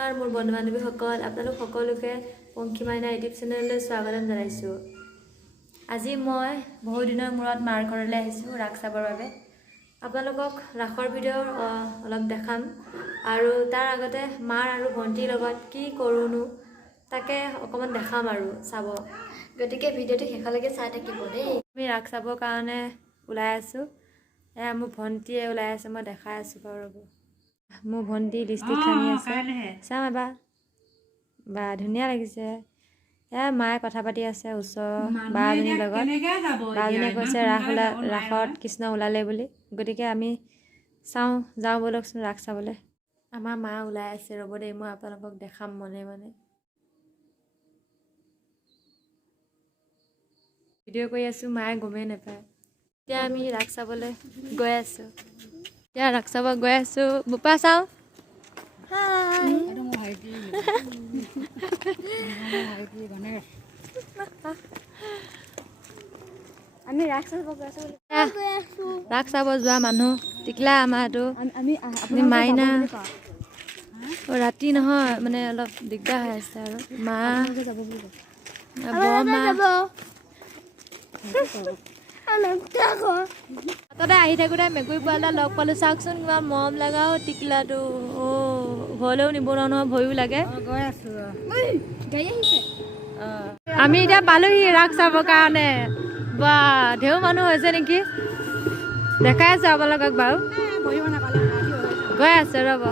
নমস্কাৰ মোৰ বন্ধু বান্ধৱীসকল, আপোনালোক সকলোকে পংখী মাইনা ইউটিউব চেনেললৈ স্বাগতম জনাইছোঁ। আজি মই বহু দিনৰ মূৰত মাৰ ঘৰলৈ আহিছোঁ ৰাস চাবৰ বাবে। আপোনালোকক ৰাসৰ ভিডিঅ' অলপ দেখাম আৰু তাৰ আগতে মাৰ আৰু ভণ্টিৰ লগত কি কৰোঁনো তাকে অকণমান দেখাম আৰু চাব। গতিকে ভিডিঅ'টো শেষলৈকে চাই থাকিব দেই। আমি ৰাস চাবৰ কাৰণে ওলাই আছোঁ। এয়া মোৰ ভণ্টিয়ে ওলাই আছে, মই দেখাই আছোঁ বাৰু ৰ'ব। মোৰ ভণ্টি লিপষ্টিক সানি আছে, চাম এবাৰ। বা ধুনীয়া লাগিছে। এয়া মায়ে কথা পাতি আছে ওচৰৰ বাজনীৰ লগত। বাজনীয়ে কৈছে ৰাসত কৃষ্ণ ওলালে বুলি। গতিকে আমি যাওঁ ব'লকচোন ৰাস চাবলৈ। আমাৰ মা ওলাই আছে, ৰ'ব দেই, মই আপোনালোকক দেখাম মনে মনে। ভিডিঅ' কৰি আছোঁ, মায়ে গমেই নাপায়। এতিয়া আমি ৰাস চাবলৈ গৈ আছোঁ। বোপা চাওঁ। আমি ৰাস চাব যোৱা মানুহ টিকলা আমাৰ এইটো মাইনা। ৰাতি নহয় মানে অলপ দিগদাৰ হৈ আছে আৰু মা বৰমা তাতে আহি থাকোঁতে মেকুৰী পোৱালি এটা লগ পালোঁ। চাওকচোন কিমান মৰম লগাও টিকলাটো। ঘৰলৈও নিব নোৱাৰো নহয়, ভয়ো লাগে। আমি এতিয়া পালোহি ৰাস চাবৰ কাৰণে। বা ঢেৰ মানুহ হৈছে নেকি, দেখাই আছোঁ আপোনালোকক বাৰু। গৈ আছে ৰ'ব।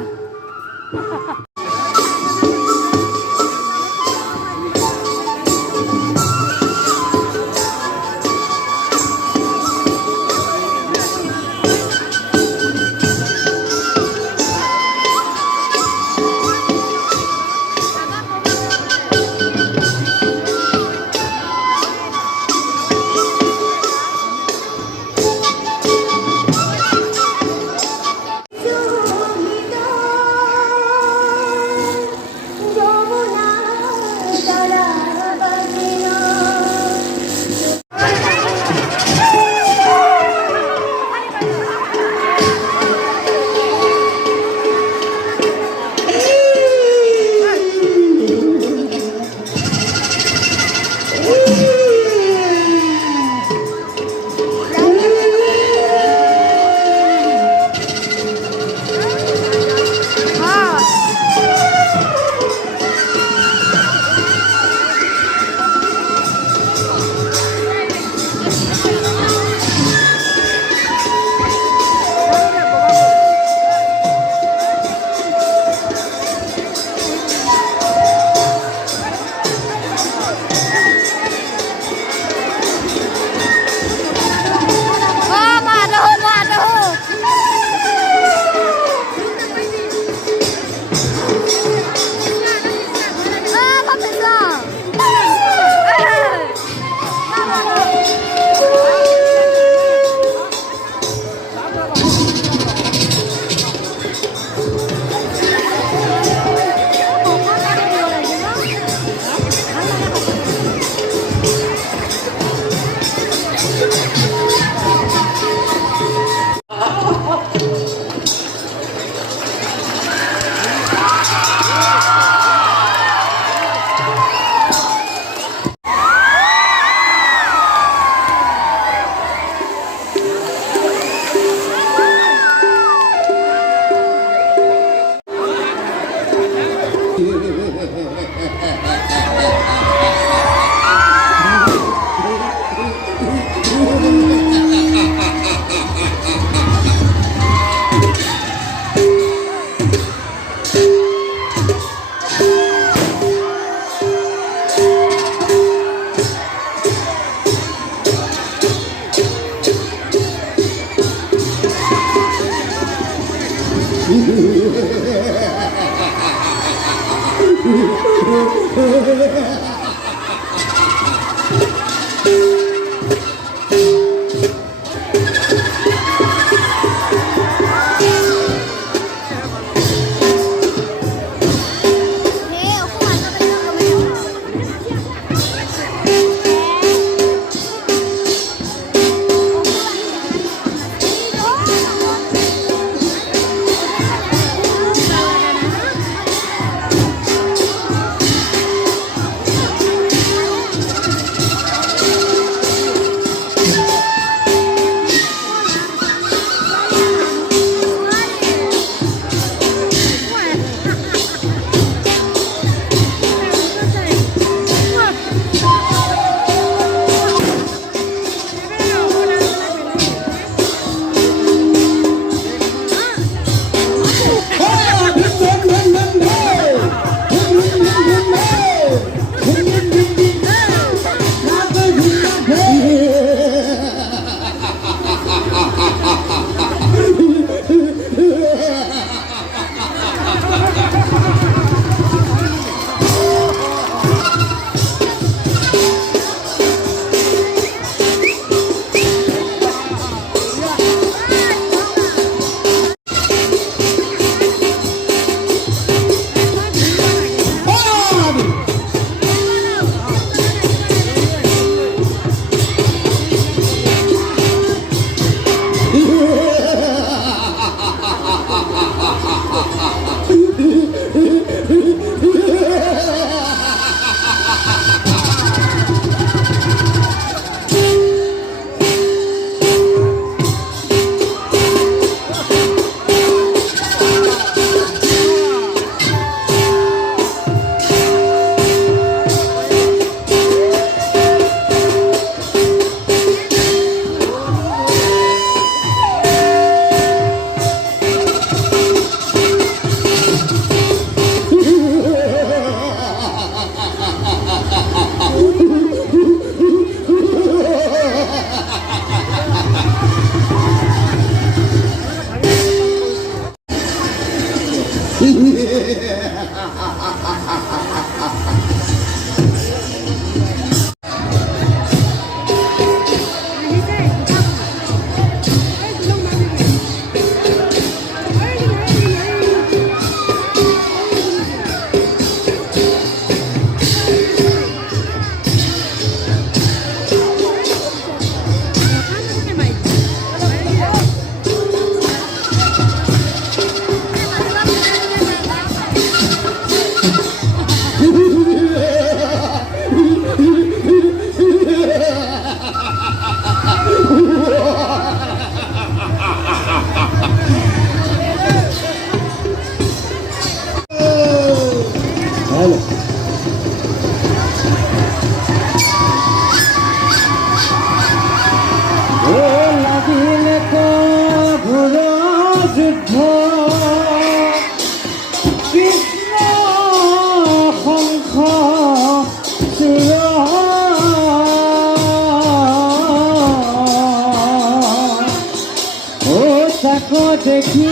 দেখি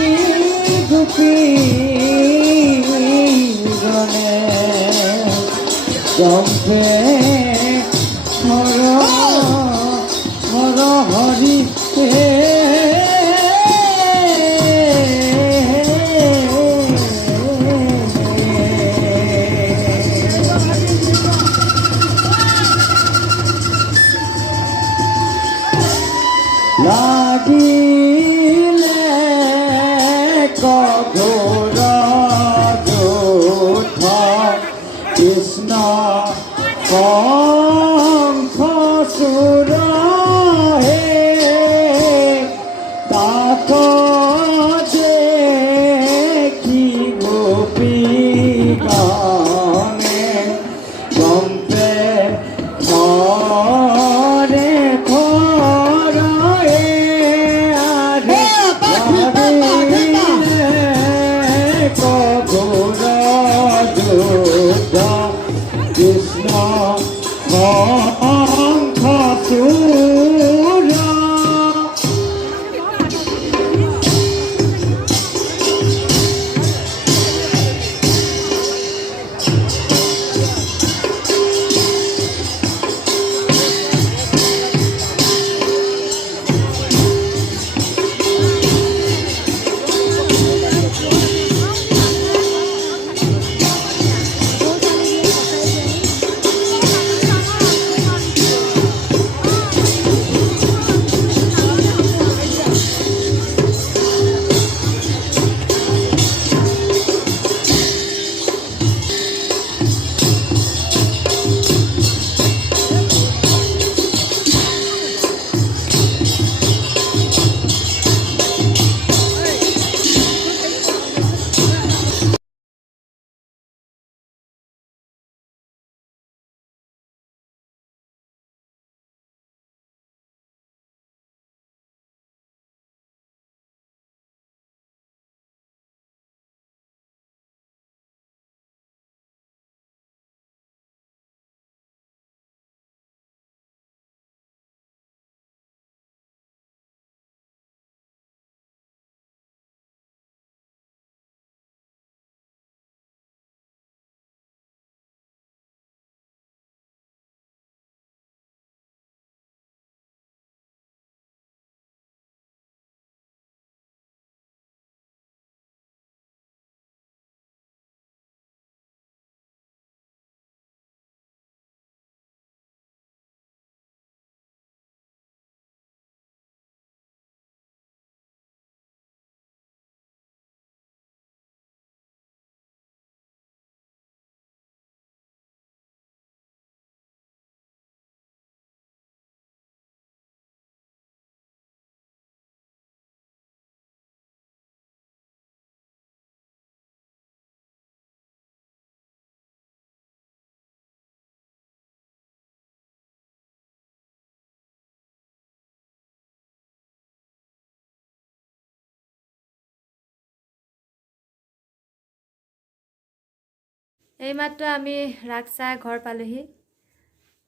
গোপীজনে জম্পে হৰ হৰ হৰি লাগিলে কঠোৰ যুদ্ধ কৃষ্ণ কংসচূড় হে তাক দেখি গোপীগণে গম্পে হৰে কৃষ্ণ কংসচূড় এইমাত্ৰ আমি ৰাগ চাই ঘৰ পালোহি।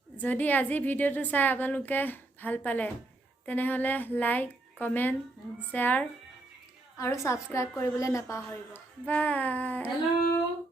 যদি আজি ভিডিঅ'টো চাই আপোনালোকে ভাল পালে তেনেহ'লে লাইক, কমেণ্ট, শ্বেয়াৰ আৰু ছাবস্ক্ৰাইব কৰিবলৈ নাপাহৰিব। বাই। হেল্ল'